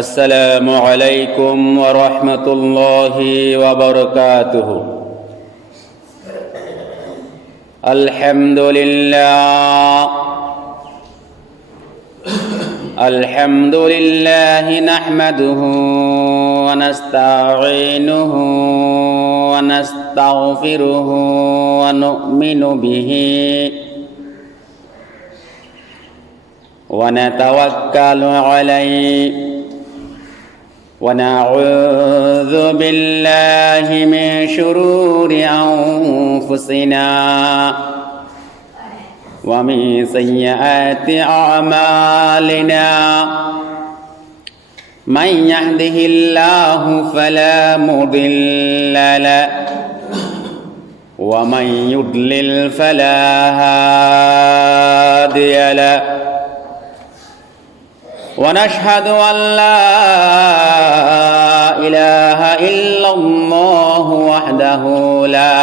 আসসালামু আলাইকুম ওয়া রাহমাতুল্লাহি ওয়া বারাকাতুহু। আলহামদুলিল্লাহ নাহমাদুহু ওয়া নাস্তাঈনুহু ওয়া নাস্তাগফিরুহু ওয়া নু'মিনু বিহি ওয়া নাতাওয়াক্কালু আলাইহি ونعوذ بالله من شرور أنفسنا ومن سيئات أعمالنا من يهده الله فلا مضل له ومن يضلل فلا هادي له ونشهد أن لا إله إلا الله وحده لا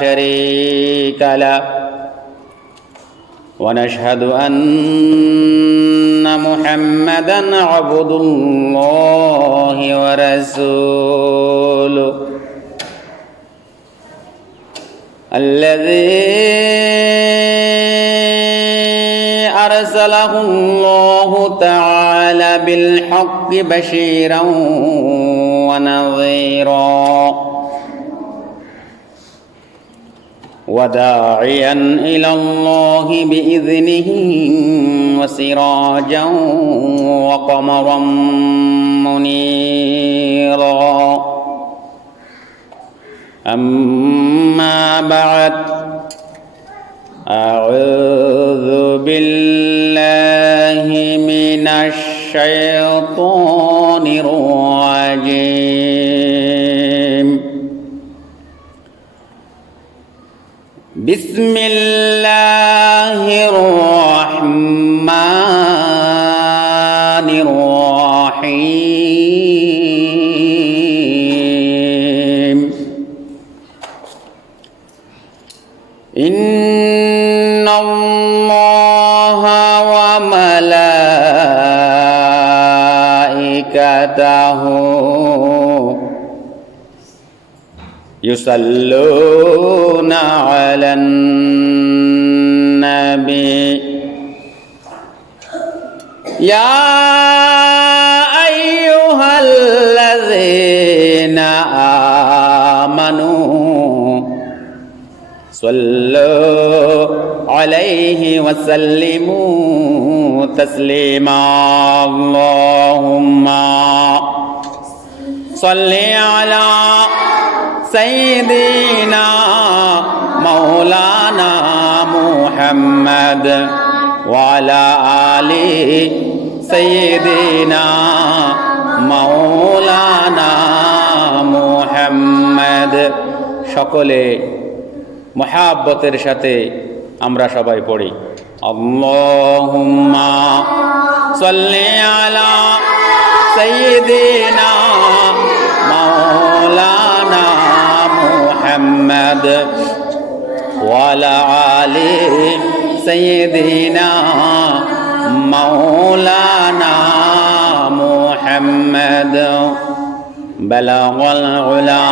شريك له ونشهد أن محمدًا عبد الله ورسوله الذي أرسله الله تعالى بالحق بشيرا ونذيرا وداعيا إلى الله بإذنه وسراجا وقمرا منيرا أما بعد أعوذ بالله من الشيطان الرجيم بسم الله الرحمن الرحيم إن الله وملائكته يصلون على النبي يا أيها الذين آمنوا صلوا عليه وسلموا تسليما اللهم صل على سيدنا مولانا محمد وعلى آل سيدنا مولانا محمد সকলে মুহাব্বতের সাথে আমরা সবাই পড়ি আল্লাহুম্মা সাল্লি আলা সাইয়্যিদিনা মাওলানা মুহাম্মদ ওয়া আলা আলি সাইয়্যিদিনা মাওলানা মুহাম্মদ বালাগাল উলা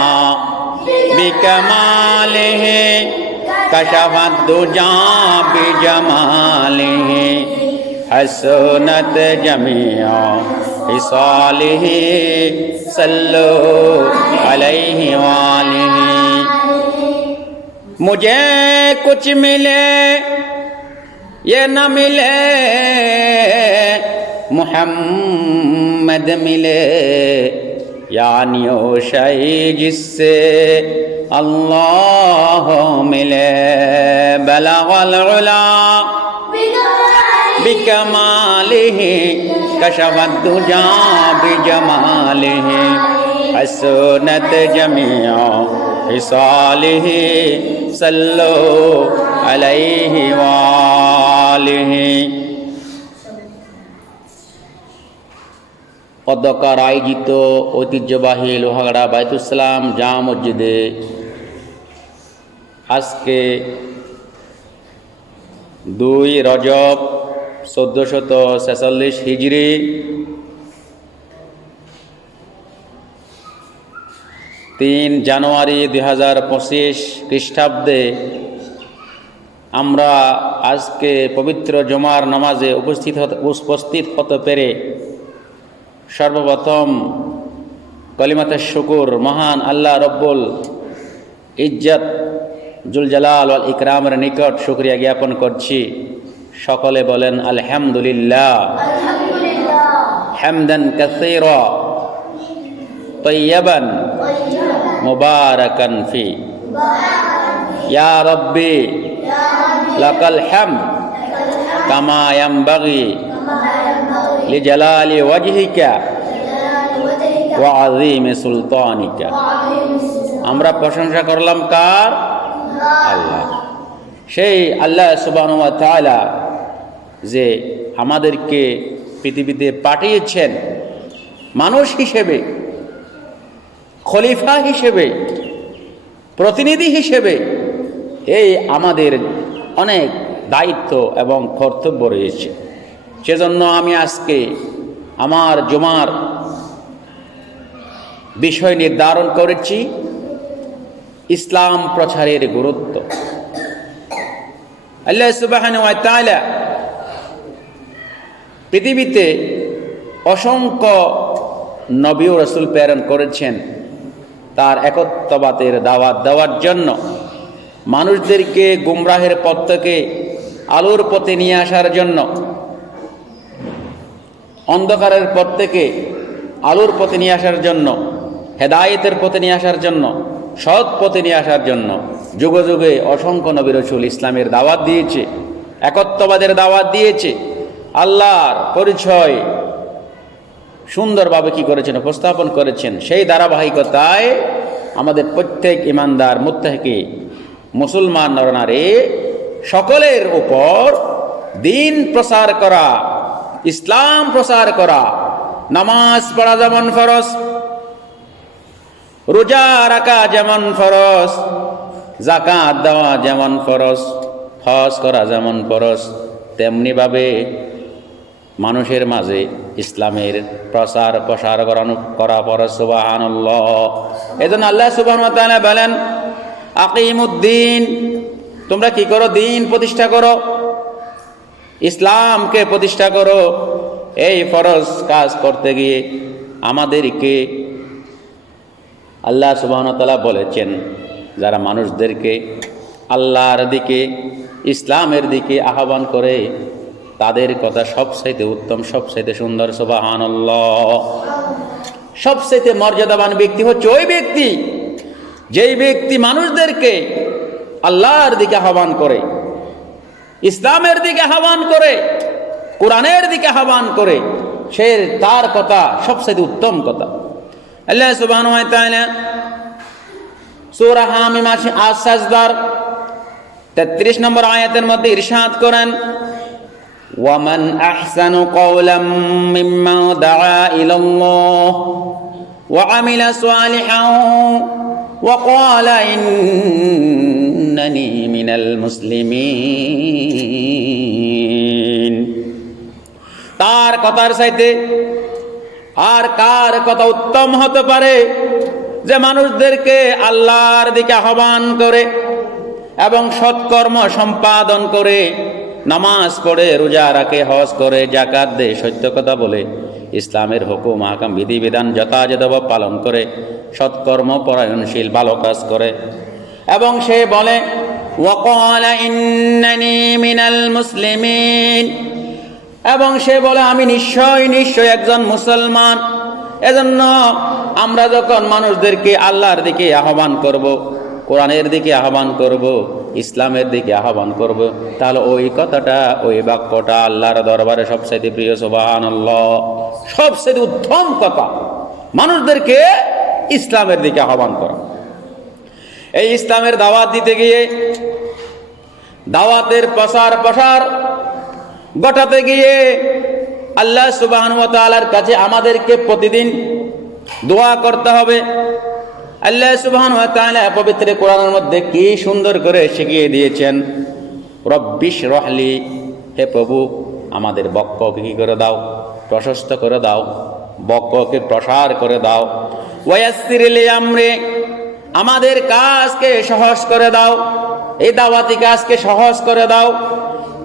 بكماله كشف الدجى بجماله حسنت جميع خصاله صلوا عليه وآله मुझे कुछ मिले ये न मिले मुहम्मद मिले यानी ओ शाही जिससे अल्लाह मिले बलगल उला बिकमालिहि कशफत दुजा बिजमालिहि हसनत जमीआ हिसालिहि सल्लु अलैहि वालिहि। অধ্যক্ষার আয়োজিত ঐতিহ্যবাহী লোহাগড়া বাইতুল সালাম জামা মসজিদে আজকে 2 রজব 1446 হিজরি 3 জানুয়ারি 2025 খ্রিস্টাব্দে আমরা আজকে পবিত্র জুমার নামাজে উপস্থিত হতে পেরে সর্বপ্রথম কলিমাতে শুকুর মহান আল্লাহ রব্বুল ইজ্জত জুল জালাল ওয়াল ইকরামের নিকট শুকরিয়া জ্ঞাপন করছি। সকলে বলেন আলহামদুলিল্লাহ, হামদান কাসীরা তাইয়্যিবান মুবারাকান ফি। ইয়া রাব্বি লাকাল হামদ কামা ইয়ানবাগি লিজালালি ওয়াজহিকা ওয়া আযীমি সুলতানিকা। আমরা প্রশংসা করলাম কার? আল্লাহ। সেই আল্লাহ সুবহানাহু ওয়া তাআলা যে আমাদেরকে পৃথিবীতে পাঠিয়েছেন মানুষ হিসেবে, খলিফা হিসেবে, প্রতিনিধি হিসেবে। এই আমাদের অনেক দায়িত্ব এবং কর্তব্য রয়েছে। সেজন্য আমি আজকে আমার জুমার বিষয় নির্ধারণ করেছি ইসলাম প্রচারের গুরুত্ব। আল্লাহ সুবহানাহু ওয়া তাআলা পৃথিবীতে অসংখ্য নবী ও রাসূল প্রেরণ করেছেন তার একত্ববাদের দাওয়াত দেওয়ার জন্য, মানুষদেরকে গুমরাহের পথ থেকে আলোর পথে নিয়ে আসার জন্য, অন্ধকারের পথ থেকে আলোর পথে নিয়ে আসার জন্য, হেদায়েতের পথে নিয়ে আসার জন্য, সৎ পথে নিয়ে আসার জন্য যুগে যুগে অসংখ্য নবী রাসূল ইসলামের দাওয়াত দিয়েছে, একত্ববাদের দাওয়াত দিয়েছে। আল্লাহর পরিচয় সুন্দরভাবে কি করেছেন? উপস্থাপন করেছেন। সেই ধারাবাহিকতায় আমাদের প্রত্যেক ইমানদার মুত্তাকি মুসলমান নরনারী সকলের উপর দিন প্রসার করা, ইসলাম প্রসার করা, নামাজ পড়া যেমন ফরজ, রোজা রাখা যেমন ফরজ, যাকাত দেওয়া যেমন ফরজ, হজ করা যেমন ফরজ, তেমনিভাবে মানুষের মাঝে ইসলামের প্রসার প্রসার করা ফরজ। সুবহানাল্লাহ। এজন্য আল্লাহ সুবহানাহু ওয়া তাআলা বলেন আকিমুদ্দিন, তোমরা কি করো? দিন প্রতিষ্ঠা করো, ইসলামকে প্রতিষ্ঠা করো। এই ফরজ কাজ করতে গিয়ে আমাদেরকে আল্লাহ সুবহানাহু ওয়া তাআলা বলেছেন যারা মানুষদেরকে আল্লাহর দিকে, ইসলামের দিকে আহ্বান করে তাদের কথা সবচাইতে উত্তম, সবচাইতে সুন্দর। সুবহানাল্লাহ। সবচাইতে মর্যাদাবান ব্যক্তি হচ্ছে ওই ব্যক্তি যেই ব্যক্তি মানুষদেরকে আল্লাহর দিকে আহ্বান করে, ইসলামের দিকে আহ্বান করে, কোরআনের দিকে আহ্বান করে, সে তার কথা সবচাইতে উত্তম কথা। আল্লাহ সুবহানাহু ওয়া তাআলা সূরা হামিম আস-সাজদার 33 নম্বর আয়াতের মধ্যে ইরশাদ করেন ওয়ামান আহসানু কওলাম মিম্মান দাআ ইলাল্লাহ ওয়া আমিলা সালিহান ওয়া ক্বালা ইন্নানি মিনাল মুসলিমিন। তার কথার চাইতে আর কার কথা উত্তম হতে পারে যে মানুষদেরকে আল্লাহর দিকে আহ্বান করে এবং সৎকর্ম সম্পাদন করে, নামাজ পড়ে, রোজা রাখে, হজ করে, যাকাত দেয়, সত্য কথা বলে, ইসলামের হুকুম আহকাম বিধিবিধান যথাযথভাবে পালন করে, সৎকর্ম পরায়ণশীল, ভালো কাজ করে, এবং সে বলে ওয়াকালা ইন্নানি মিনাল মুসলিমিন, এবং সে বলে আমি নিশ্চয় একজন মুসলমান। এজন্য আমরা যখন মানুষদেরকে আল্লাহর দিকে আহ্বান করব, কোরআনের দিকে আহ্বান করব, ইসলামের দিকে আহ্বান করব, তাহলে ওই কথাটা, ওই বাক্যটা আল্লাহর দরবারে সবচেয়ে প্রিয়। সুবহানাল্লাহ। সবচেয়ে উত্তম কথা মানুষদেরকে ইসলামের দিকে আহ্বান করা। এই ইসলামের দাওয়াত দিতে গিয়ে, দাওয়াতের প্রসার ঘটাতে গিয়ে আল্লাহ সুবহানাহু ওয়া তাআলার কাছে আমাদেরকে প্রতিদিন দোয়া করতে হবে। আল্লাহ সুবহানাহু ওয়া তাআলা পবিত্র কোরআনের মধ্যে কি সুন্দর করে শিখিয়ে দিয়েছেন, রব্বিশ রহলি, হে প্রভু আমাদের বক্ষকে কি করে দাও? প্রশস্ত করে দাও, বক্ষকে প্রসার করে দাও। ওয়ায়াসসির লি আমরি, আমাদের কাজকে সহজ করে দাও, এই দাওয়াতি কাজকে সহজ করে দাও।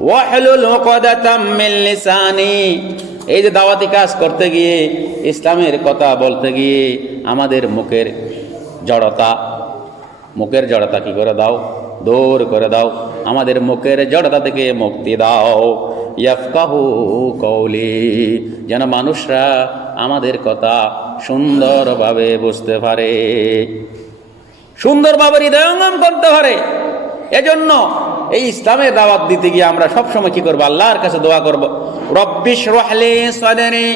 ওয়াহলুল উকদাতাম মিন লিসানি, এই যে দাওয়াতি কাজ করতে গিয়ে, ইসলামের কথা বলতে গিয়ে আমাদের মুখের জড়তা কি করে দাও, দূর করে দাও। আমাদের মুখের জড়তা থেকে মুক্তি দাও। ইয়াফকাহু কওলি, যেন মানুষরা আমাদের কথা সুন্দরভাবে বুঝতে পারে, সুন্দরভাবে হৃদয়ঙ্গম করতে পারে। এজন্য এই ইসলামের দাওয়াত দিতে গিয়ে আমরা সবসময় কি করবো? আল্লাহর কাছে দোয়া করব, রব্বিশরাহ লি সাদরি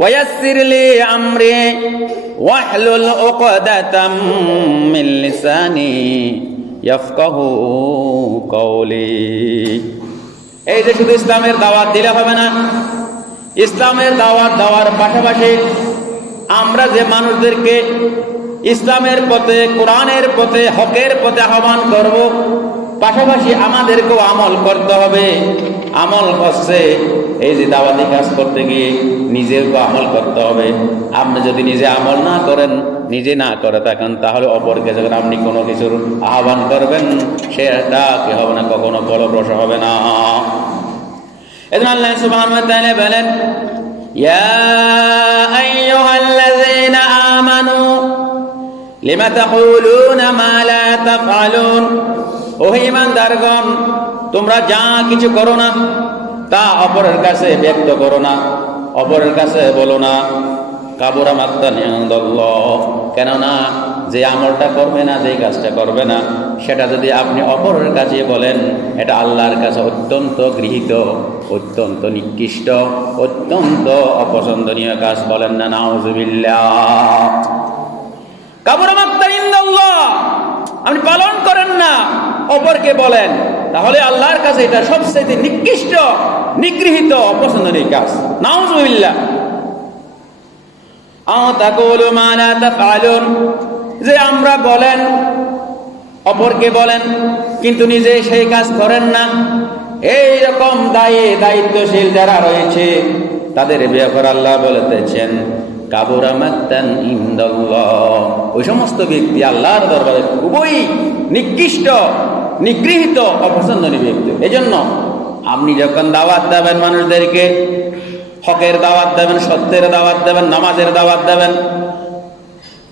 ওয়ায়াসসির লি আমরি ওয়াহলুল উকদাতাম মিন লিসানি ইয়াফকাহু কওলি। এই যে শুধু ইসলামের দাওয়াত দিলে হবে না, ইসলামের দাওয়াত দেওয়ার পাশাপাশি আমরা যে মানুষদেরকে ইসলামের পথে, কোরআনের পথে, হকের পথে আহ্বান করব, পাশাপাশি আমাদেরকেও আমল করতে হবে। আমল হচ্ছে এই যে দাওয়াতি কাজ করতে গিয়ে নিজেরকেও আমল করতে হবে। আপনি যদি নিজে আমল না করেন, নিজে না করে থাকেন, তাহলে অপরকে যখন আপনি কোনো কিছুর আহ্বান করবেন, সেটা কি হবে না, কখনো ফলপ্রসূ হবে না। এজন্য আল্লাহ সুবহানাহু ওয়া তাআলা বলেন, ইয়া আইয়ুহাল্লাযীনা আমানু লিমা তাকুলুনা মা লা তাফআলুন, ও ঈমানদারগণ, তোমরা যা কিছু করো না তা অপরের কাছে ব্যক্ত করো না, অপরের কাছে বলো না। কাবুরা মাকতান ইনদাল্লাহ, কেননা যে আমলটা করবে না, যে কাজটা করবে না, সেটা যদি আপনি অপরের কাছে বলেন, এটা আল্লাহর কাছে অত্যন্ত গৃহীত, অত্যন্ত নিকৃষ্ট, অত্যন্ত অপছন্দনীয় কাজ। বলেন না নাউযুবিল্লাহ। কাবুরা মাকতান ইনদাল্লাহ, আপনি পালন করেন না, অপরকে বলেন, তাহলে আল্লাহর কাছে এটা সবচেয়ে নিকৃষ্ট, নিগৃহীত, অপছন্দনীয় কাজ। নাউযুবিল্লাহ। আও তাকুলু মা লা তাফআলুন, যে আমরা বলেন, অপরকে বলেন, কিন্তু নিজে সেই কাজ করেন না। এই রকম দায়িত্বশীল যারা রয়েছে, তাদের ব্যাপারে আল্লাহ বলতেছেন, কাবুরা মাকতান ইনদাল্লাহ, ওই সমস্ত ব্যক্তি আল্লাহর দরবারে খুবই নিকৃষ্ট, নিগৃহীত, অপছন্দনীয় ব্যক্তি। এজন্য আপনি যখন দাওয়াত দেবেন মানুষদেরকে, হকের দাওয়াত দেবেন, সত্যের দাওয়াত দেবেন, নামাজের দাওয়াত দেবেন,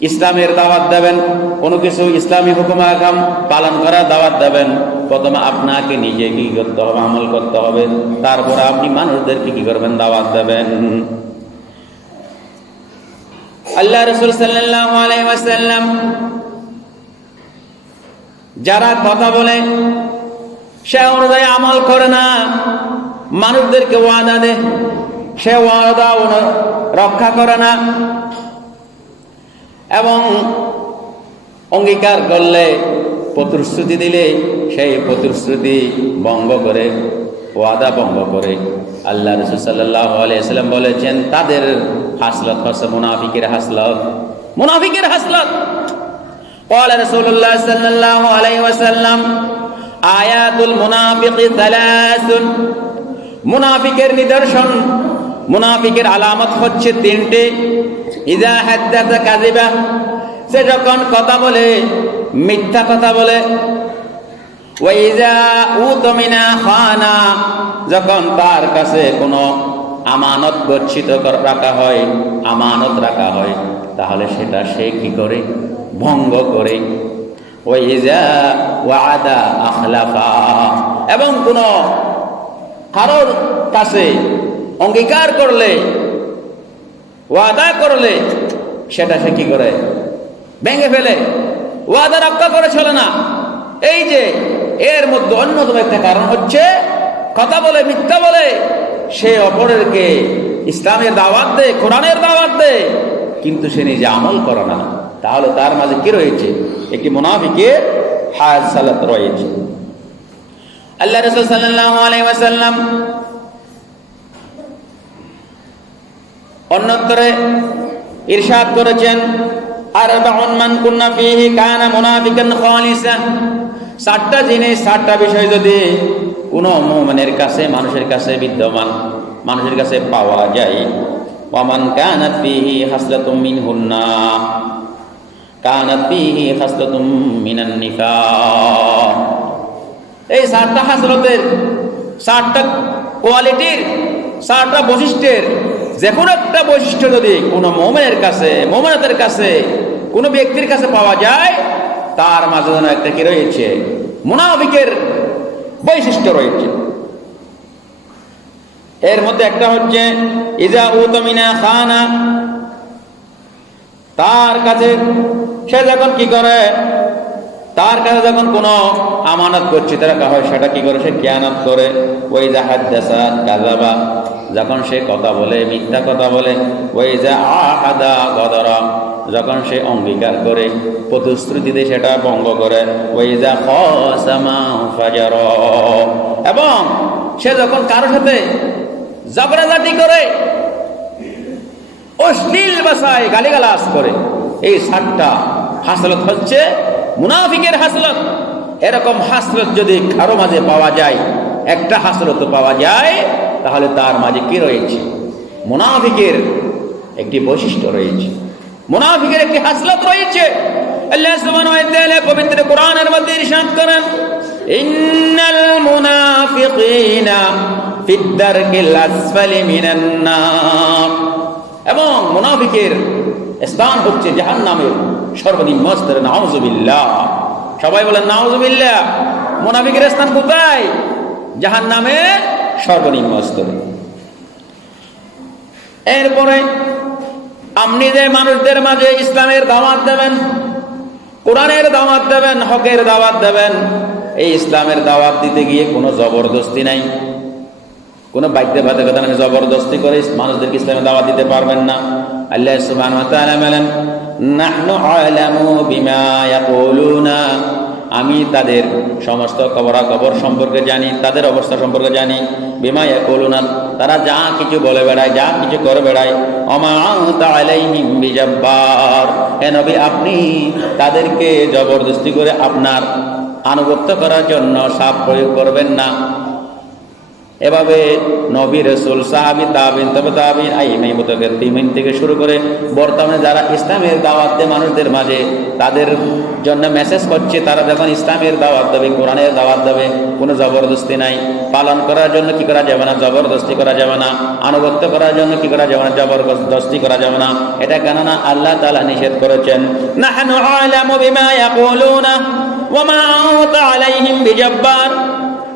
ইসলামের দাওয়াত দেবেন, কোনো কিছু ইসলামী হুকুম আহকাম পালন করার দাওয়াত দেবেন, প্রথমে আপনাকে নিজে কি করতে হবে? আমল করতে হবে। তারপরে আপনি মানুষদেরকে কি করবেন? দাওয়াত দেবেন। আল্লাহ রাসূল সাল্লাল্লাহু আলাইহি ওয়াসাল্লাম যারা কথা বলে, সে অনুযায়ী আমল করে না, মানুষদেরকে ওয়াদা দেয়, সে ওয়াদা রক্ষা করে না, এবং অঙ্গীকার করলে, প্রতিশ্রুতি দিলে সেই প্রতিশ্রুতি ভঙ্গ করে, ওয়াদা ভঙ্গ করে। আল্লাহ রাসূল সাল্লাল্লাহু আলাইহি ওয়াসাল্লাম বলেছেন, তাদের হাসলত হচ্ছে মুনাফিকের হাসলত, মুনাফিকের হাসলত। قال رسول الله صلى الله عليه وسلم আয়াতুল মুনাফিকি সালাসুন, মুনাফিকের নিদর্শন, মুনাফিকের আলামত হচ্ছে তিনটে। ইযা হাদাসা কাযিবা, সে যখন কথা বলে মিথ্যা কথা বলে। ওয়া ইযা উতমিনা খানা, যখন তার কাছে কোনো আমানত গচ্ছিত রাখা হয়, আমানত রাখা হয়, তাহলে সেটা সে কি করে? ভঙ্গ করে। ওয়া ইযা ওয়াদা আখলাফা, এবং কোন কারোর কাছে অঙ্গীকার করলে, ওয়াদা করলে, সেটা সে কি করে? ভেঙে ফেলে, ওয়াদা রক্ষা করে চলে না। এই যে এর মধ্যে অন্যতম একটা কারণ হচ্ছে কথা বলে, মিথ্যা বলে, সে অপরেরকে ইসলামের দাওয়াত দেয়, কোরআনের দাওয়াত দেয়, কিন্তু সে নিজে আমল করে না। তাহলে তার মাঝে কি রয়েছে? একটি মুনাফিকের হাসালত রয়েছে। আল্লাহ রাসূল সাল্লাল্লাহু আলাইহি ওয়াসাল্লাম অন্যত্রে ইরশাদ করেছেন, আরবাউন মান কুন্না ফীহি কানা মুনাফিকান খালিসা, 7টা জিনিস, 7টা বিষয় যদি কোনো মুমিনের কাছে, মানুষের কাছে বিদ্যমান, মানুষের কাছে পাওয়া যায়, ওয়া মান কানাত ফীহি হাসলাতুম মিনহুন্না কানাত ফীহি খাসলাতুম মিনান নিফাক। এই 7টা হাসলতের, 7টা কোয়ালিটির, 7টা বৈশিষ্ট্যের যে কোনো একটা বৈশিষ্ট্য যদি কোনো মুমিনের কাছে, মুমিনাতের কাছে, কোনো ব্যক্তির কাছে পাওয়া যায়, তার মাঝে যেন একটা কি রয়েছে, মুনাফিকের বৈশিষ্ট্য রয়েছে। এর মধ্যে একটা হচ্ছে ইজা উতমিনা খানা, তার কাছে সে যখন কি করে, তার কাছে যখন কোনো আমানত করছে তারা হয়, সেটা কি করে, সে খেয়ানত করে। ওই যা হাদ্দাসা কাযাবা, যখন সে কথা বলে মিথ্যা কথা বলে। ওই যা আহাদা গদরা, যখন সে অঙ্গীকার করে প্রতিশ্রুতিতে সেটা ভঙ্গ করে। ওই যা খাসামা ফাজারা, এবং সে যখন কারোর সাথে ঝগড়াঝাটি করে, অশ্লীল ভাষায় গালিগালাজ করে। এই 7টা হাসলত হচ্ছে মুনাফিকের হাসলত। এরকম হাসলত যদি কারো মাঝে পাওয়া যায়, একটা হাসলত পাওয়া যায়, তাহলে তার মাঝে কি রয়েছে, মুনাফিকের একটি বৈশিষ্ট্য রয়েছে, মুনাফিকের একটি হাসলত রয়েছে। আল্লাহ সুবহানাহু ওয়া তাআলা পবিত্র কোরআনের মধ্যে ইরশাদ করেন, ইন্নাল মুনাফিকিনা ফিদ দারকিল আসফালি মিনান নার, এবং মুনাফিকের স্থান হচ্ছে জাহান্নামের সর্বনিম্ন স্তরে। নাউযুবিল্লাহ, সবাই বলেন নাউযুবিল্লাহ। মুনাফিকের স্থান কোথায়? জাহান্নামের সর্বনিম্ন স্তরে। এরপরে আপনি যে মানুষদের মাঝে ইসলামের দাওয়াত দেবেন, কোরআনের দাওয়াত দেবেন, হকের দাওয়াত দেবেন, এই ইসলামের দাওয়াত দিতে গিয়ে কোনো জবরদস্তি নাই, কোনো বাধ্যবাধকতা নাই। জবরদস্তি করে মানুষদেরকে ইসলামের দাওয়াত দিতে পারবেন না। আল্লাহ সুবহানাহু ওয়া তাআলা বলেন, নাহনু আ'লামু বিমা ইয়াকুলুনা, আমি তাদের সমস্ত খবরাখবর সম্পর্কে জানি, তাদের অবস্থা সম্পর্কে জানি। বিমা ইয়াকুলুনা, তারা যা কিছু বলে বেড়ায়, যা কিছু করে বেড়ায়। ওমা আনতা আলাইহিম বিজাব্বার, হে নবী আপনি তাদেরকে জবরদস্তি করে আপনার আনুগত্য করার জন্য শাপ প্রয়োগ করবেন না। এভাবে নবী, রাসূল, সাহাবী, তাবিঈন, তাবে তাবিঈন, আইম্মায়ে মুতাকাদ্দিমিন থেকে শুরু করে বর্তমানে যারা ইসলামের দাওয়াত দেয় মানুষদের মাঝে, তাদের জন্য মেসেজ করছে, তারা যখন ইসলামের দাওয়াত দেবে, কোরআনের দাওয়াত দেবে, কোনো জবরদস্তি নাই। পালন করার জন্য কি করা যাবে না? জবরদস্তি করা যাবে না। আনুগত্য করার জন্য কি করা যাবে না? জবরদস্তি করা যাবে না। এটা কেননা আল্লাহ তাআলা নিষেধ করেছেন, নাহনু আ'লামু বিমা ইয়াকুলুনা ওয়া মা আনতা আলাইহিম বিজাব্বার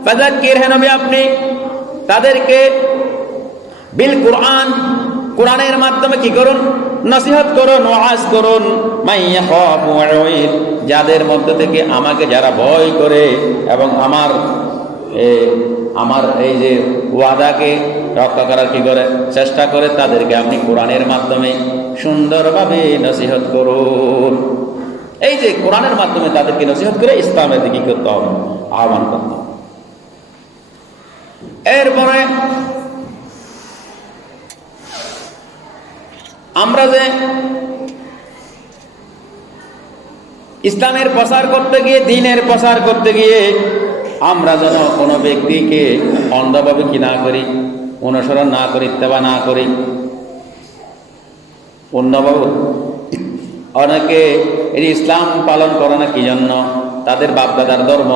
ফাযাক্কির, হে নবী আপনি তাদেরকে বিল কোরআন, কোরআনের মাধ্যমে কি করুন? নসিহত করুন, ওয়াজ করুন। মাইয়া খাফু ওয়াইদ, যাদের মধ্য থেকে আমাকে যারা ভয় করে এবং আমার এই যে ওয়াদাকে রক্ষা করার কি করে চেষ্টা করে, তাদেরকে আপনি কোরআনের মাধ্যমে সুন্দরভাবে নসিহত করুন। এই যে কোরআনের মাধ্যমে তাদেরকে নসিহত করে ইসলামের দিকে করতে হবে, আহ্বান করতে হবে। এরপরে আমরা যে ইসলামের প্রচার করতে গিয়ে, দ্বীনের প্রচার করতে গিয়ে আমরা যেন কোনো ব্যক্তিকে অন্ধভাবে কি না করি, অনুসরণ না করি, ইত্তেবা না করি। অন্যভাবে অনেকে এই ইসলাম পালন করে না, কি জন্য? তাদের বাপদাদার ধর্ম,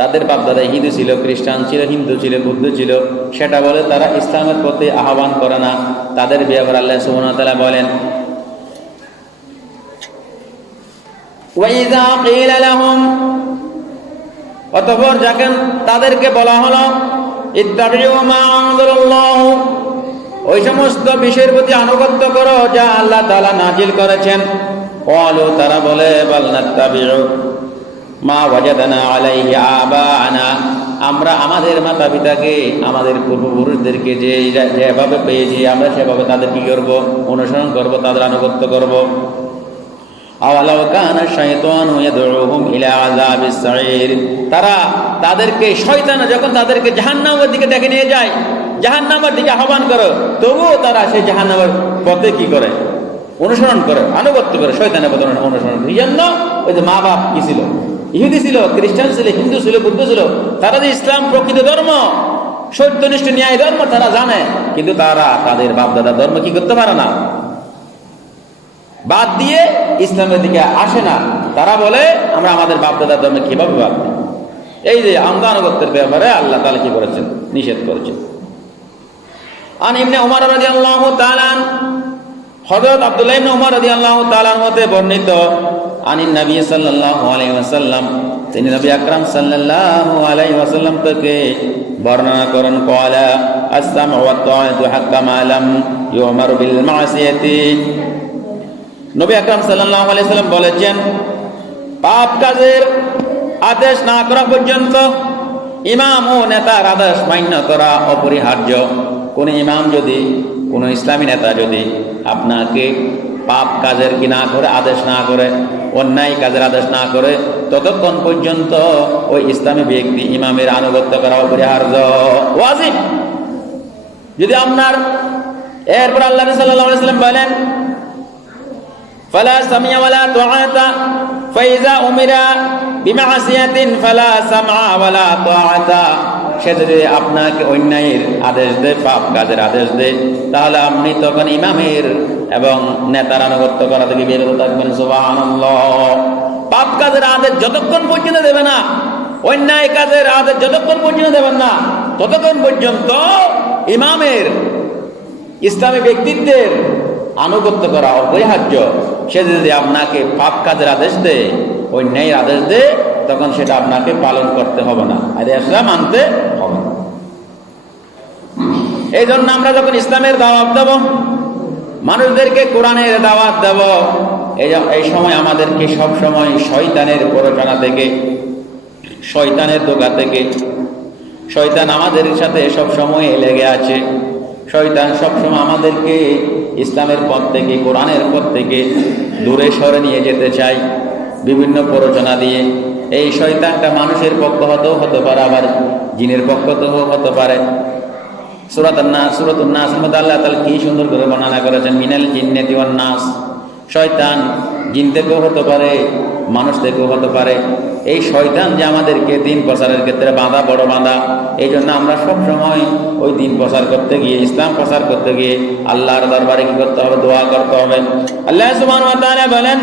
তাদের বাপদাদা হিন্দু ছিল, খ্রিস্টান ছিল, হিন্দু ছিল, বৌদ্ধ ছিল, সেটা বলে তারা ইসলামের প্রতি আহ্বান করে না। তাদের ব্যাপারে আল্লাহ সুবহানাহু ওয়া তাআলা বলেন, ওয়াইযা কিলা লাহুম, অতঃপর যখন তাদেরকে বলা হলো ইত্তাবিউ মা আনজালাল্লাহ, ওই সমস্ত বিষয়ের প্রতি আনুগত্য করো যা আল্লাহ তাআলা নাজিল করেছেন। ক্বালু, তারা বলে, বাল নাত্তাবিউ মা ওয়াজাদনা আলাইহি আবানা, আমরা আমাদের মাতা পিতাকে, আমাদের পূর্বপুরুষদেরকে যেভাবে পেয়েছি আমরা সেভাবে তাদের কি করব? অনুসরণ করব, তাদের আনুগত্য করব। আওয়ালাউ কানা শাইতানু ইয়াদউহুম ইলা আযাবিস সাঈর, তাদেরকে শয়তান যখন তাদেরকে জাহান্নামের দিকে ডেকে নিয়ে যায়, জাহান্নামের দিকে আহ্বান করে, তবুও তারা সেই জাহান্নামের পথে কি করে? অনুসরণ করে, আনুগত্য করে, শয়তানের পথে অনুসরণ। এই জন্য ওই যে মা বাপ কি ছিল? ইহুদি ছিল, খ্রিস্টান ছিল, হিন্দু ছিল, বৌদ্ধ ছিল। তারা যে ইসলাম প্রকৃত ধর্ম, সত্যনিষ্ঠ ন্যায় ধর্ম তারা জানে, কিন্তু তারা তাদের বাপ দাদার ধর্ম কি করতে পারে না, বাদ দিয়ে ইসলামের দিকে আসে না, তারা বলে আমরা আমাদের বাপদাদার ধর্মে কিভাবে বাদ দিই। এই যে আমদানুগত্যের ব্যাপারে আল্লাহ তাআলা কি করেছেন, নিষেধ করেছেন। আন ইবনে উমর রাদিয়াল্লাহু তাআলা, হযরত আব্দুল্লাহ ইবনে উমর রাদিয়াল্লাহু তাআলা হতে বর্ণিত, আনিন নবী সাল্লাল্লাহু আলাইহি ওয়াসাল্লাম, তিনি নবী আকরাম সাল্লাল্লাহু আলাইহি ওয়াসাল্লাম থেকে বর্ণনা করেন, ক্বালা আস-সামউ ওয়াত তাআতু হাক্কা মা লাম ইউমার বিল মাসিয়াতি। নবী আকরাম সাল্লাল্লাহু আলাইহি ওয়াসাল্লাম বলেছেন, পাপ কাজের আদেশ না করা পর্যন্ত ইমাম ও নেতার আদেশ মান্য করা অপরিহার্য। কোন ইমাম যদি, কোন ইসলামী নেতা যদি আপনাকে পাপ কাজের কি না করে, আদেশ না করে, অন্যায় কাজের আদেশ না করে, ততক্ষণ পর্যন্ত ওই ইসলামী ব্যক্তি ইমামের আনুগত্য করা অপরিহার্য, ওয়াজিব। যদি আপনার এরপর আল্লাহ সাল্লাল্লাহু আলাইহি ওয়াসাল্লাম বলেন, ফালা সামিয়া ওয়ালা তুআতা ফাইজা উমিরা বিমাসিয়াতিন ফালা সামআ ওয়ালা তুআতা। সে যদি আপনাকে অন্যায়ের আদেশ দেয়, পাপ কাজের আদেশ দেয়, তাহলে আপনি তখন ইমামের এবং নেতার আনুগত্য করা থেকে বিরত থাকবেন। সুবহানাল্লাহ। পাপ কাজের আদেশ যতক্ষণ পর্যন্ত দেবে না, অন্যায় কাজের আদেশ যতক্ষণ পর্যন্ত দেবেন না, ততক্ষণ পর্যন্ত ইমামের, ইসলামী ব্যক্তিত্বের আনুগত্য করা অপরিহার্য। সে যদি আপনাকে পাপ কাজের আদেশ দেয়, অন্যায়ের আদেশ দেয়, তখন সেটা আপনাকে পালন করতে হবে না, আদেশটা মানতে হবে না। এই জন্য আমরা যখন ইসলামের দাওয়াত দেব, মানুষদেরকে কোরআনের দাওয়াত দেব, এই সময় আমাদেরকে সব সময় শয়তানের প্ররোচনা থেকে, শয়তানের ধোঁকা থেকে, শয়তান আমাদের সাথে সব সময় লেগে আছে। শয়তান সবসময় আমাদেরকে ইসলামের পথ থেকে, কোরআনের পথ থেকে দূরে সরে নিয়ে যেতে চায় বিভিন্ন প্ররোচনা দিয়ে। এই শয়তানটা মানুষের পক্ষ হতেও হতে পারে, আবার জিনের পক্ষ হতেও হতে পারে। সূরাতুন নাসের মধ্যে আল্লাহ তাআলা কি সুন্দর করে বর্ণনা করেছেন, মিনাল জিন্নাতি ওয়ান নাস। শয়তান জিন থেকেও হতে পারে, মানুষ থেকেও হতে পারে। এই শয়তান যে আমাদেরকে দিন প্রচারের ক্ষেত্রে বাধা, বড় বাধা। এই জন্য আমরা সবসময় ওই দিন প্রচার করতে গিয়ে, ইসলাম প্রচার করতে গিয়ে আল্লাহর দরবারে কি করতে হবে, দোয়া করতে হবে। আল্লাহ সুবহানাহু ওয়া তাআলা বলেন,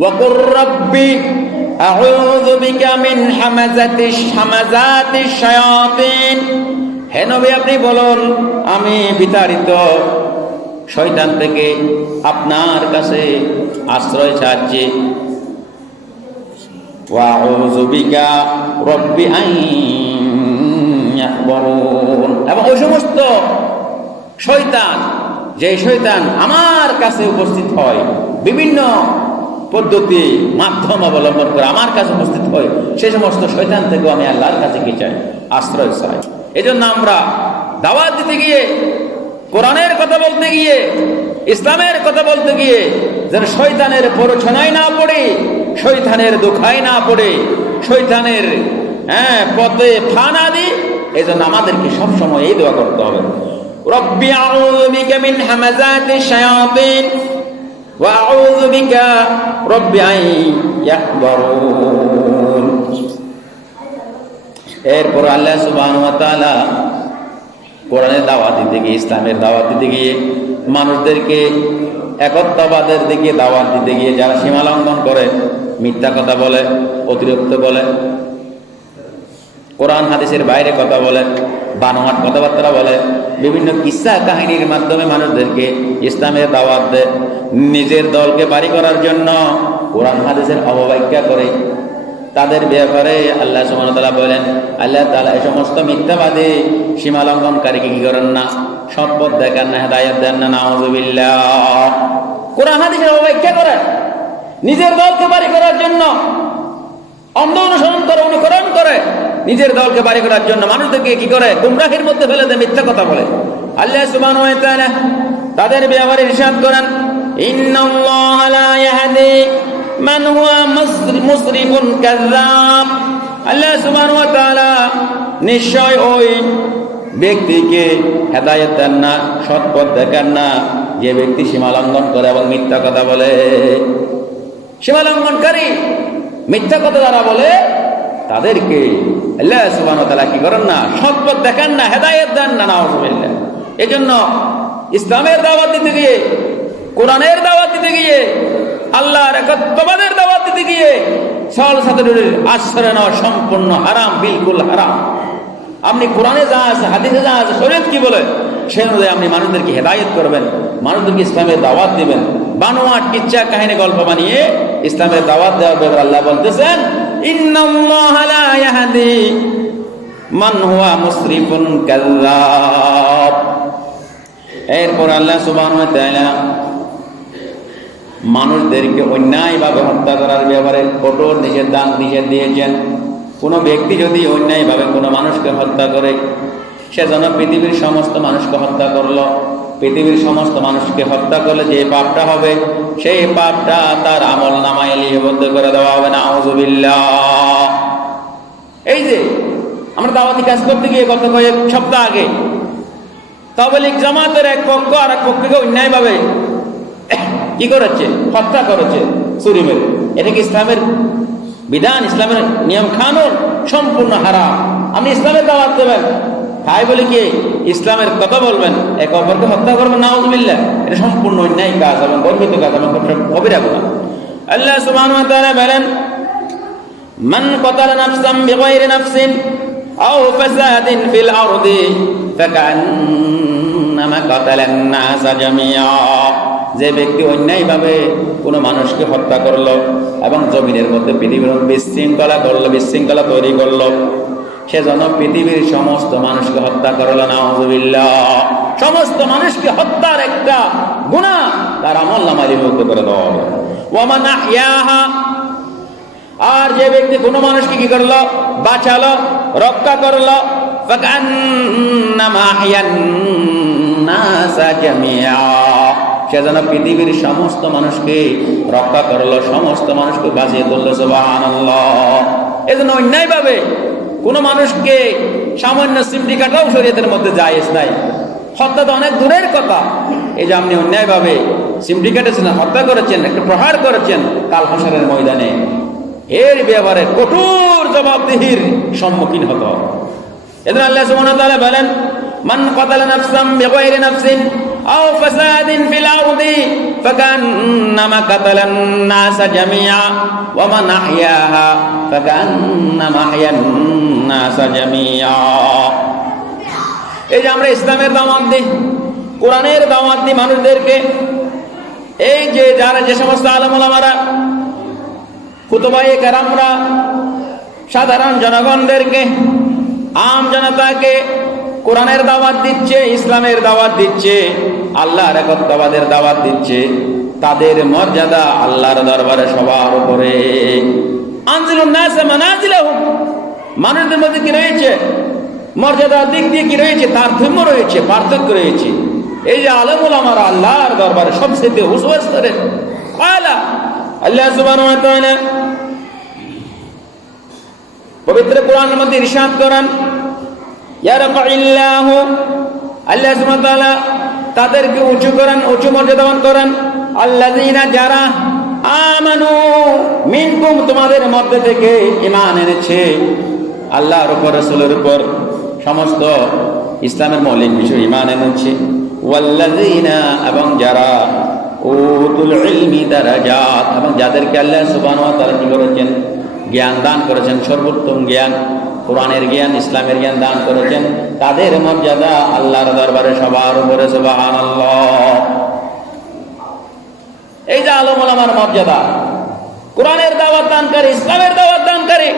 ওয়াকুর রাব্বি আউযু বিকা মিন হামাযাতিশ শায়াতিন। হে নবী, আপনি বলুন, আমি বিতাড়িত শয়তান থেকে আপনার কাছে আশ্রয় চাচ্ছি। ওয়া আউযু বিকা রাব্বি আন ইয়াহবুরুন। এবং ওই সমস্ত শয়তান, যে শয়তান আমার কাছে উপস্থিত হয়, বিভিন্ন পদ্ধতি মাধ্যম অবলম্বন করে আমার কাছে উপস্থিত হয়, সেই সমস্ত শয়তান থেকেও আমি আল্লাহর কাছে কি চাই, আশ্রয় চাই। এই জন্য আমরা দাওয়াত দিতে গিয়ে, কোরআনের কথা বলতে গিয়ে, ইসলামের কথা বলতে গিয়ে যেন শয়তানের প্ররোচনায় না পড়ে, শয়তানের ধোঁকায় না পড়ে, শয়তানের পথে পা না দিই। এই জন্য আমাদেরকে সবসময় এই দোয়া করতে হবে, রব্বি আউযু বিকা মিন হামাযাতিশ শায়াতিন ওয়া আউযু বিকা রব্বি আন ইয়াহবুরুন। এরপর আল্লাহ সুবহানাহু ওয়া তাআলা কোরআনের দাওয়াত দিতে গিয়ে, ইসলামের দাওয়াত দিতে গিয়ে, মানুষদেরকে একত্ববাদের দিকে দাওয়াত দিতে গিয়ে যারা সীমা লঙ্ঘন করে, মিথ্যা কথা বলে, অতিরিক্ত বলে, কোরআন হাদিসের বাইরে কথা বলে, বানোয়াট কথাবার্তা বলে, বিভিন্ন কিস্সা কাহিনীর মাধ্যমে মানুষদেরকে ইসলামের দাওয়াত দেয়, নিজের দলকে বাড়ি করার জন্য কোরআন হাদিসের অবব্যাখ্যা করে, তাদের ব্যাপারে আল্লাহ সুবহানাহু ওয়া তাআলা বলেন, আল্লাহ তাআলা এই সমস্ত মিথ্যাবাদী, সীমা লঙ্ঘনকারীকে কি করেন না, সৎপথ দেখান না, হেদায়েত দেন না। নাউযুবিল্লাহ। কোরআন হাদিসের অবব্যাখ্যা করে, নিজের দলকে বাড়ি করার জন্য অন্ধ অনুসরণ করে, অনুকরণ করে, নিজের দলকে বাড়ি করার জন্য মানুষদেরকে কি করে, গুমরাহির মধ্যে ফেলে দেয়, মিথ্যা কথা বলে। আল্লাহ সুবহানাহু ওয়া তাআলা তাদের ব্যাপারে ইরশাদ করেন, ইন্নাল্লাহা লা ইয়াহদি মান হুয়া মুসরিফুন কাযযাব। আল্লাহ সুবহানাহু ওয়া তাআলা নিশ্চয় ওই ব্যক্তিকে হেদায়েত দেন না, সৎপথ দেখান না, যে ব্যক্তি সীমা লঙ্ঘন করে এবং মিথ্যা কথা বলে। সীমা লঙ্ঘনকারী, মিথ্যা কথা যারা বলে, তাদেরকে আল্লাহ সুবহানাহু ওয়া তাআলা কি করেন না, সৎপথ দেখান না, হেদায়েত দেন না। নাউযুবিল্লাহ। এই জন্য ইসলামের দাওয়াত দিতে গিয়ে, কোরআনের দাওয়াত দিতে গিয়ে আল্লাহর একত্ববাদের দাওয়াত দিতে গিয়ে সরল সাধারণের আশ্রয় নেওয়া সম্পূর্ণ হারাম, বিলকুল হারাম। আপনি কোরআনে যা আছে, হাদিসে যা আছে, শরীয়ত কি বলে সেই অনুযায়ী আপনি মানুষদেরকে হেদায়েত করবেন, মানুষদেরকে ইসলামের দাওয়াত দিবেন। বানোয়াট কিচ্ছা কাহিনী গল্প বানিয়ে ইসলামের দাওয়াত দেওয়ার ব্যাপারে আল্লাহ বলতেছেন, ইন্নাল্লাহা লা ইয়াহদি মান হুয়া মুসরিফুন কাযযাব। এরপর আল্লাহ সুবহানাহু ওয়া তাআলা মানুষদেরকে অন্যায়ভাবে হত্যা করার ব্যাপারে কঠোর নিষেধ দিয়েছেন। কোনো ব্যক্তি যদি অন্যায়ভাবে কোনো মানুষকে হত্যা করে, সে যেন পৃথিবীর সমস্ত মানুষকে হত্যা করলো। পৃথিবীর সমস্ত মানুষকে হত্যা করলে যে পাপটা হবে, সেই পাপটা তার আমল নামায় লিপিবদ্ধ করে দেওয়া হবে। নাউযুবিল্লাহ। এই যে আমরা দাওয়াতি কাজ করতে গিয়ে গত কয়েক সপ্তাহ আগে তাবলীগ জামাতের এক পক্ষ আর এক পক্ষকে অন্যায়ভাবে কি করেছে, হত্যা করেছে ছুরি মেরে। এটা কি ইসলামের বিধান, ইসলামের নিয়ম কানুন? সম্পূর্ণ হারাম। আপনি ইসলামের দাওয়াত দেবেন, তাই বলে কি ইসলামের কথা বলবেন, এক অপরকে হত্যা করবেন? নাউযুবিল্লাহ। এটা সম্পূর্ণ অন্যায় কাজ এবং গর্বিত কাজ এবং কবিরা গুনাহ। আল্লাহ সুবহানাহু ওয়া তাআলা বলেন, মান কাতালা নাফসান বিগাইরি নাফসিন আও ফাসাদিন ফিল আরদি ফাকান্নামা কাতালান নাসা জামিআ। যে ব্যক্তি অন্যায়ভাবে কোনো মানুষকে হত্যা করলো এবং জমিনের মধ্যে পৃথিবীর বিশৃঙ্খলা তৈরি করলো, সেজন্য পৃথিবীর সমস্ত মানুষকে হত্যা করলো। নাউযুবিল্লাহ। সমস্ত মানুষকে হত্যার একটা গুনাহ তার আমল নামায় লিপিবদ্ধ করে দেওয়া হবে। ওয়া মান আহইয়াহা, আর যে ব্যক্তি কোনো মানুষকে কি করলো, বাঁচালো, রক্ষা করলো, ফাকান্নামা আহইয়ান নাসা জামিআ। সেজন্য পৃথিবীর সমস্ত মানুষকে রক্ষা করলো, সমস্ত মানুষকে বাঁচিয়ে তুললো। সুবহানাল্লাহ। এজন্য অন্যায়ভাবে কোনো মানুষকে সামান্য সিমটি কাটাও শরীয়তের মধ্যে জায়েজ নাই। হত্যা তো অনেক দূরের কথা। এই যে আপনি অন্যায়ভাবে সিমটি কেটেছেন, হত্যা করেছেন, একটা প্রহার করেছেন কাল হাসরের ময়দানে, এর ব্যাপারে কঠোর জবাবদিহির সম্মুখীন হতে হবে। এজন্য আল্লাহ সুবহানাহু ওয়া তাআলা বলেন, মান কাতালা নাফসান বিগাইরি নাফসিন আও ফাসাদিন ফিল আরদি ফাকান্নামা কাতালান নাসা জামিআ ওয়া মান আহইয়াহা ফাকান্নামা আহইয়ান নাসা জামিআ। এই যে আমরা ইসলামের দাওয়াত দিই, কোরআনের দাওয়াত দিই মানুষদেরকে, এই যে যারা যে সমস্ত আলেম ওলামারা, খুতবায়ে কেরামরা সাধারণ জনগণদেরকে, আম জনতাকে কোরআনের দাওয়াত দিচ্ছে, ইসলামের দাওয়াত দিচ্ছে, আল্লাহর একত্ববাদের দাওয়াত দিচ্ছে, তাদের মর্যাদা আল্লাহর দরবারে সবার উপরে। আনজিলুন নাস মানাজিলাহুম, মানুষদের মধ্যে কি রয়েছে, মর্যাদার দিক দিয়ে কি রয়েছে, তারতম্য রয়েছে, পার্থক্য রয়েছে। এই যে আলেম ওলামারা আল্লাহর দরবারে সবচেয়ে উঁচু স্তরের। আল্লাহ সুবহানাহু ওয়া তাআলা পবিত্র কোরআনের মধ্যে ইরশাদ করেন, ইয়ারফাইল্লাহু, আল্লাহ সুবহানাহু ওয়া তাআলা তাদেরকে উঁচু করেন, উঁচু মর্যাদাবান করেন, আল্লাযীনা, যারা আমানু মিনকুম, তোমাদের মধ্যে থেকে ঈমান এনেছে আল্লাহর উপর, রাসূলের উপর, সমস্ত ইসলামের মৌলিক বিষয় ঈমান এনেছে। ওয়াল্লাযীনা, এবং যারা উতুল ইলমি দারাজাত, এবং যাদেরকে আল্লাহ সুবহানাহু ওয়া তাআলা কি করেছেন, জ্ঞান দান করেছেন, সর্বোত্তম জ্ঞান, কোরআনের জ্ঞান, ইসলামের জ্ঞান দান করেছেন, তাদের মর্যাদা আল্লাহর দরবারে সবার উপরে। সুবহানাল্লাহ। এই যে আলেম ওলামার মর্যাদা, কোরআনের দাওয়াত দানকারী, ইসলামের দাওয়াত দানকারী,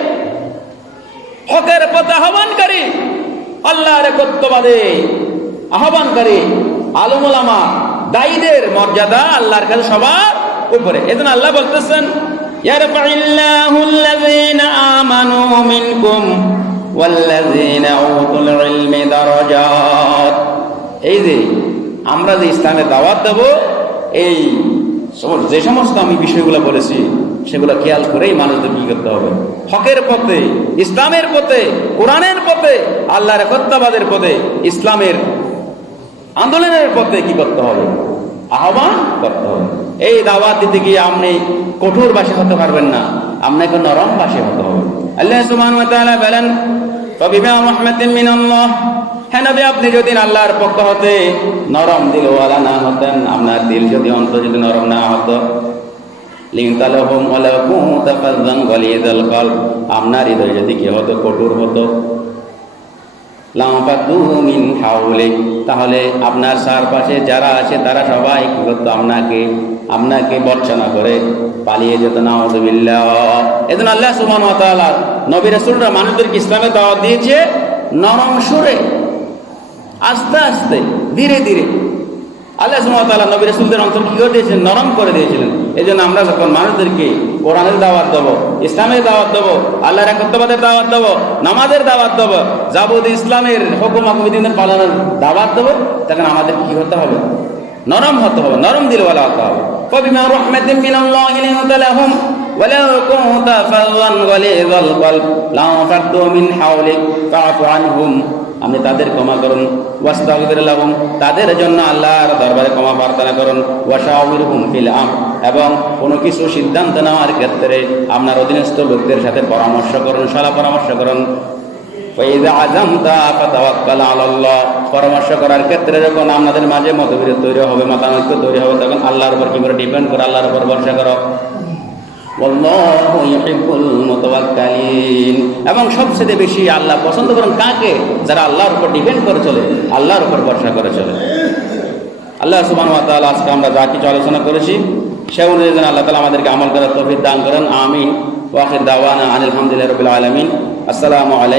হকের পথে আহ্বানকারী, আল্লাহর একত্ববাদে আহ্বানকারী আলেম ওলামা, দায়ীদের মর্যাদা আল্লাহর কাছে সবার উপরে। এজন্য আল্লাহ বলতেছেন, ইয়ারফাইল্লাহুল্লাযীনা আমানু মিনকুম ওয়াল্লাযীনা উতুল ইলমি দারাজাত। এই যে আমরা যে ইসলামের দাওয়াত দেব, এই যে সমস্ত আমি বিষয়গুলো বলেছি সেগুলো খেয়াল করেই মানুষদের কি করতে হবে, হকের পথে, ইসলামের পথে, কোরআনের পথে, আল্লাহর একত্ববাদের পথে, ইসলামের আন্দোলনের পথে কি করতে হবে, আহ্বান করতে হবে। এই দাওয়াত দিতে গিয়ে আপনি কঠোর ভাষী হতে পারবেন না, আপনাকে নরম ভাষী হতে হবে। আল্লাহ সুবহানাহু ওয়া তাআলা বলেন, ফাবিমা রাহমাতিন মিনাল্লাহ, হে নবী, আপনি যদি আল্লাহর পক্ষ হতে নরম দিলওয়ালা না হতেন, আপনার দিল যদি, অন্তর যদি নরম না হতো, লিনতালাহুম ওয়ালাউ কুনতা ফাযযান গালিযাল কলব, আপনার হৃদয় যদি কি হতো কঠোর হতো, লাফাদু মিন হাওলিক, তাহলে আপনার চারপাশে যারা আছে তারা সবাই কি করতো, আপনাকে বর্ষনা করে পালিয়ে যেত। নাউযুবিল্লাহ। এজন্য আল্লাহ সুবহানাহু ওয়া তাআলা নবী রাসূলরা মানুষদেরকে ইসলামের দাওয়াত দিয়েছে নরম সুরে, আস্তে আস্তে, ধীরে ধীরে। আল্লাহ সুবহানাহু ওয়া তাআলা নবী রাসূলদের অন্তর কি করে দিয়েছিলেন, নরম করে দিয়েছিলেন। এজন্য আমরা যখন মানুষদেরকে কোরআনের দাওয়াত দেবো, ইসলামের দাওয়াত দেবো, আল্লাহর একত্ববাদের দাওয়াত দেবো, নামাজের দাওয়াত দেবো, যাবতীয় ইসলামের হুকুম বিধিনের পালনের দাওয়াত দেবো, তখন আমাদের কি হতে হবে, নরম হতে হবে, নরম দিলওয়ালা হতে হবে। ফাবিমা রাহমাতিন মিনাল্লাহি লিনতা লাহুম ওয়ালাউ কুনতা ফাযযান গালিযাল কলব লাফাদু মিন হাওলিক ফাআফু আনহুম, আপনি তাদের ক্ষমা করুন। ওয়াস্তাগফির লাহুম, তাদের জন্য আল্লাহর দরবারে ক্ষমা প্রার্থনা করুন। ওয়াশাওয়িরহুম ফিল আমর, এবং কোনো কিছু সিদ্ধান্ত নেওয়ার ক্ষেত্রে আপনার অধীনস্থ লোকদের সাথে পরামর্শ করুন, সলা পরামর্শ করুন। ওয়াইযা আযামতা ফাতাওয়াক্কাল আলাল্লাহ, পরামর্শ করার ক্ষেত্রে যখন আপনাদের মাঝে মতবিরোধ তৈরি হবে, মতানৈক্য তৈরি হবে, তখন আল্লাহর উপর কি করে ডিপেন্ড করো, আল্লাহর উপর ভরসা করো। ওয়াল্লাহু ইউহিব্বুল মুতাওয়াক্কিলিন, এবং সবচেয়ে বেশি আল্লাহ পছন্দ করেন কাকে, যারা আল্লাহর উপর ডিপেন্ড করে চলে, আল্লাহর উপর ভরসা করে চলে। আল্লাহ সুবহানাহু ওয়া তাআলা আজকে আমরা যা কিছু আলোচনা করেছি সে অনুযায়ী যেন আল্লাহ তাআলা আমাদেরকে আমল করার তৌফিক দান করেন। আমিন। ওয়া আখির দাওয়ানা আনিল হামদুলিল্লাহি রাব্বিল আলামিন। আসসালামু আলাইকুম।